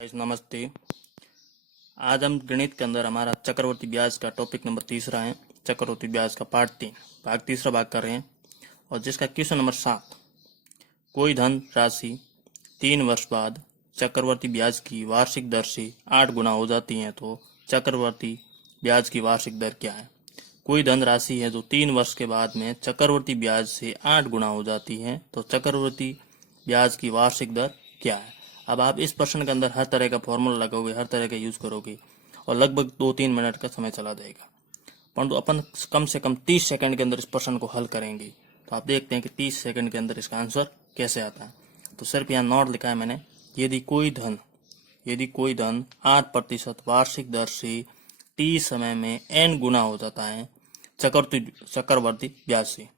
नमस्ते। आज हम गणित के अंदर हमारा चक्रवर्ती ब्याज का टॉपिक नंबर 3 है। चक्रवर्ती ब्याज का पार्ट 3 भाग तीसरा भाग कर रहे हैं और जिसका क्वेश्चन नंबर 7, कोई धन राशि 3 वर्ष बाद चक्रवर्ती ब्याज की वार्षिक दर से 8 गुना हो जाती है तो चक्रवर्ती ब्याज की वार्षिक दर क्या है। कोई धन राशि है जो 3 वर्ष के बाद में चक्रवर्ती ब्याज से 8 गुना हो जाती है तो चक्रवर्ती ब्याज की वार्षिक दर क्या है। अब आप इस प्रश्न के अंदर हर तरह का फॉर्मूला लगाओगे, हर तरह का यूज करोगे और लगभग 2-3 मिनट का समय चला जाएगा, परंतु अपन कम से कम 30 सेकंड के अंदर इस प्रश्न को हल करेंगे। तो आप देखते हैं कि 30 सेकंड के अंदर इसका आंसर कैसे आता है। तो सिर्फ यहाँ नोट लिखा है मैंने, यदि कोई धन 8% वार्षिक दर से t समय में n गुना हो जाता है चक्रवर्ती ब्याज से,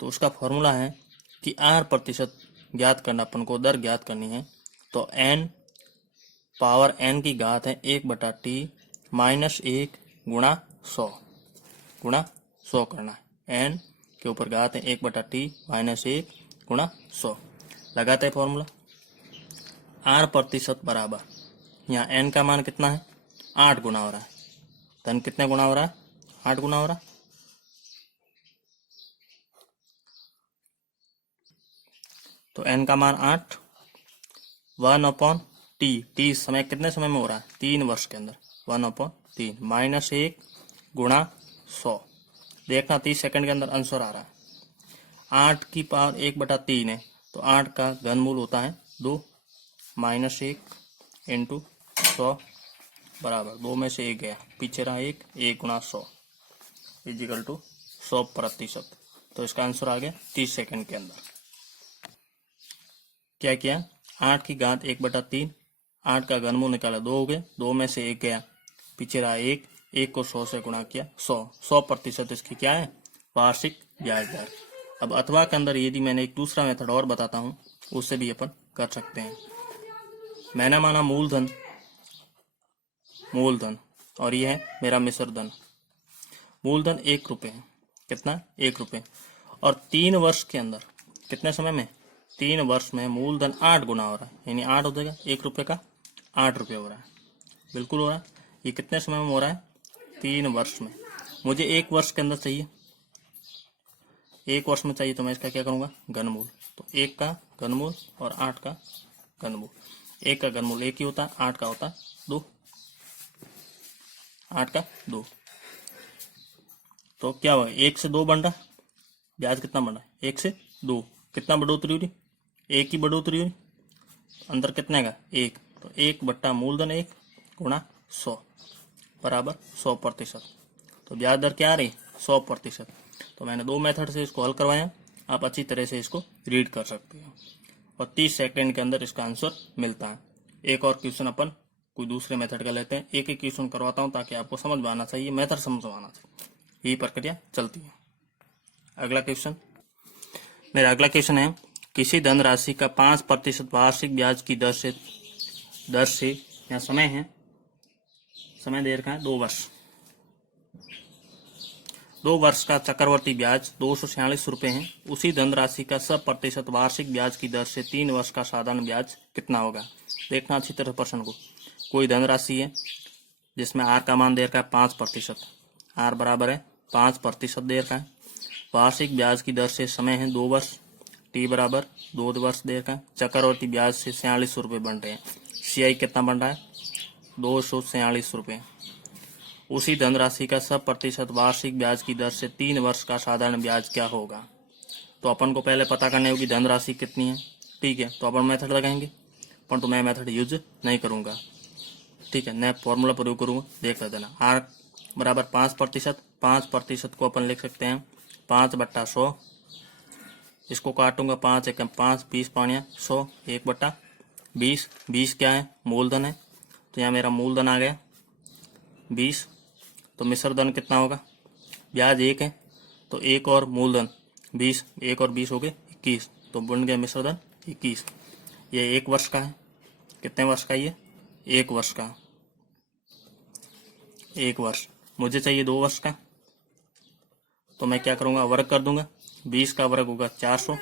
तो उसका फॉर्मूला है कि 8% ज्ञात करना, अपन को दर ज्ञात करनी है। तो n पावर n की घात है 1/t माइनस 1 गुणा 100 करना है। n के ऊपर घात है 1/t माइनस 1 गुणा 100 लगाते हैं फॉर्मूला। 8% बराबर, यहाँ n का मान कितना है, 8 गुना हो रहा है। धन कितने गुना हो रहा है, 8 गुना हो रहा है। तो n का मान 8, 1/t, t समय कितने समय में हो रहा है, 3 वर्ष के अंदर, 1/3 माइनस 1 गुणा 100। देखना 30 सेकंड के अंदर आंसर आ रहा है। 8 की पावर 1/3 है तो 8 का घनमूल होता है 2 माइनस 1 इंटू 100 बराबर 2 में से 1 गया, पीछे रहा 1 गुणा 100 इजिकल टू 100%। तो इसका आंसर आ गया 30 सेकंड के अंदर। क्या किया, 8 की घात 1/3, 8 का घनमूल निकाला 2 हो गए, 2 में से 1 गया, पीछे रहा 1 को 100 से गुणा किया 100% इसकी क्या है, वार्षिक ब्याज दर। अब अथवा के अंदर यदि मैंने एक दूसरा मेथड और बताता हूँ, उससे भी अपन कर सकते हैं। मैंने माना मूलधन और ये है मेरा मिश्र धन। मूलधन 1 रुपये है, कितना, 1 रुपये, और 3 वर्ष के अंदर कितने समय में, 3 वर्ष में मूलधन 8 गुना हो रहा है, यानी 8 हो जाएगा, 1 रुपये का 8 रुपये हो रहा है, बिल्कुल हो रहा है। ये कितने समय में हो रहा है, 3 वर्ष में। मुझे 1 वर्ष के अंदर चाहिए, 1 वर्ष में चाहिए, तो मैं इसका क्या करूँगा, घनमूल। तो 1 का घनमूल और 8 का घनमूल। 1 का घनमूल 1 ही होता है, 8 का होता है 2, 8 का 2। तो क्या हुआ, 1 से 2 बन रहा, ब्याज कितना बन रहा है, 1 से 2, कितना बढ़ोतरी हो रही, 1 की बढ़ोतरी हो रही, अंदर कितने का 1, तो 1 मूलधन 1 गुणा 100 बराबर 100%। तो ब्याज दर क्या आ रही, 100%। तो मैंने 2 मेथड से इसको हल करवाया, आप अच्छी तरह से इसको रीड कर सकते हैं और 30 सेकंड के अंदर इसका आंसर मिलता है। एक और क्वेश्चन अपन कोई दूसरे मेथड का लेते हैं, एक क्वेश्चन करवाता हूँ ताकि आपको समझ में आना चाहिए, मेथड समझ में आना चाहिए, यही प्रक्रिया चलती है। अगला क्वेश्चन, मेरा अगला क्वेश्चन है, किसी धनराशि का 5% वार्षिक ब्याज की दर से यहाँ समय है, समय दे रखा है 2 वर्ष, 2 वर्ष का चक्रवर्ती ब्याज 246 रुपये है। उसी धनराशि का 100% वार्षिक ब्याज की दर से 3 वर्ष का साधारण ब्याज कितना होगा। देखना अच्छी तरह प्रश्न को। कोई धनराशि है जिसमें आर का मान दे रखा है 5%, आर बराबर है 5% दे रखा है। वार्षिक ब्याज की दर से समय है 2 वर्ष, टी बराबर 2 वर्ष दे रखा है। चक्रवर्ती ब्याज से 46 रुपये बन रहे हैं, सीआई कितना बन रहा है, 246 रुपये। उसी धनराशि का 100% वार्षिक ब्याज की दर से 3 वर्ष का साधारण ब्याज क्या होगा। तो अपन को पहले पता करनी होगी धनराशि कितनी है, ठीक है। तो अपन मेथड लगाएंगे, परंतु मैं मेथड यूज नहीं करूंगा, ठीक है, नया फॉर्मूला प्रयोग करूंगा, देख लेना। आर बराबर 5%, 5% को अपन लिख सकते हैं 5/100, इसको काटूंगा 5 एकम 5, 20 पानिया 100, 1/20, 20 क्या है, मूलधन है, तो यहाँ मेरा मूलधन आ गया 20। तो मिश्र धन कितना होगा, ब्याज 1 है तो 1 और मूलधन 20, 1 और 20 हो गए 21, तो बन गया मिश्र धन 21। ये 1 वर्ष का है, कितने वर्ष का, ये 1 वर्ष का, 1 वर्ष। मुझे चाहिए 2 वर्ष का, तो मैं क्या करूँगा, वर्ग कर दूंगा, 20 का वर्ग होगा 400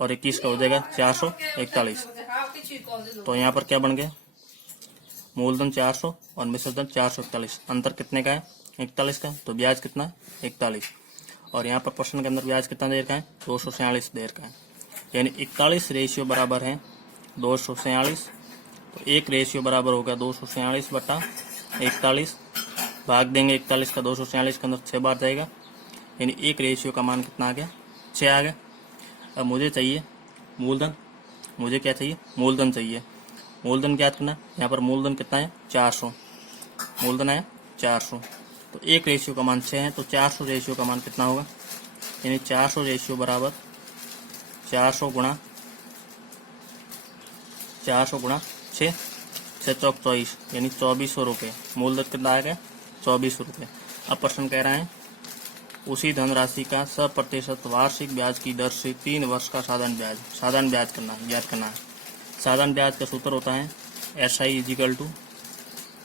और 21 का हो जाएगा 441। तो यहाँ पर क्या बन गया, मूलधन 400 और मिश्र धन 441। अंतर कितने का है, 41 का। तो ब्याज कितना है, 41। और यहाँ पर प्रश्न के अंदर ब्याज कितना देर का है, 246 देर का है। यानी 41 रेशियो बराबर है 246। तो एक रेशियो बराबर होगा 246 बटा 41। भाग देंगे 41 का 246 के अंदर 6 बार जाएगा, यानी एक रेशियो का मान कितना आ गया, 6 आ गया। अब मुझे चाहिए मूलधन, मुझे क्या चाहिए, मूलधन चाहिए। मूलधन ज्ञात करना, यहाँ पर मूलधन कितना है, 400। मूलधन है 400, तो एक रेशियो का मान 6 है, तो 400 रेशियो का मान कितना होगा, यानी 400 रेशियो बराबर 400 गुणा 6, 6 चौक 24, यानी 2400 रुपये। मूलधन कितना आ गया, 2400 रुपये। अब प्रश्न कह रहे हैं उसी धनराशि का 100% वार्षिक ब्याज की दर से 3 वर्ष का साधारण ब्याज ज्ञात करना है। साधारण ब्याज का सूत्र होता है SI =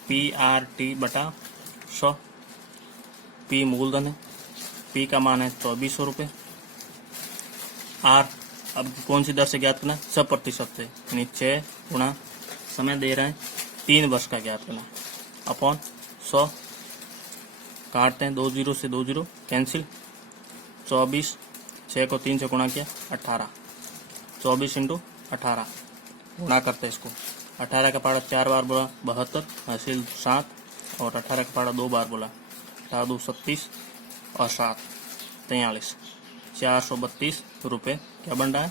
PRT बटा 100। P मूलधन है, P का मान है 2400 रुपये। R अब कौन सी दर से ज्ञात करना है, 100% से, यानी 6 गुणा समय दे रहे हैं 3 वर्ष का ज्ञात करना अपॉन 100। काटते हैं, 2 0 से 2 0 कैंसिल। 24, 6 को 3 से गुणा किया 18, 24 × 18 गुणा करते हैं इसको। 18 का पारा 4 बार बोला 72, हासिल 7, और 18 का पारा 2 बार बोला 18 2 36 और 7 43। 432 रुपये क्या बन रहा है,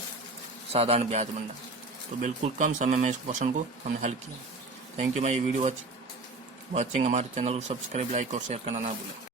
साधारण ब्याज बन रहा है। तो बिल्कुल कम समय में इस क्वेश्चन को हमने हल किया। Thank you my video watching. हमारे चैनल को सब्सक्राइब, लाइक और शेयर करना ना भूलें।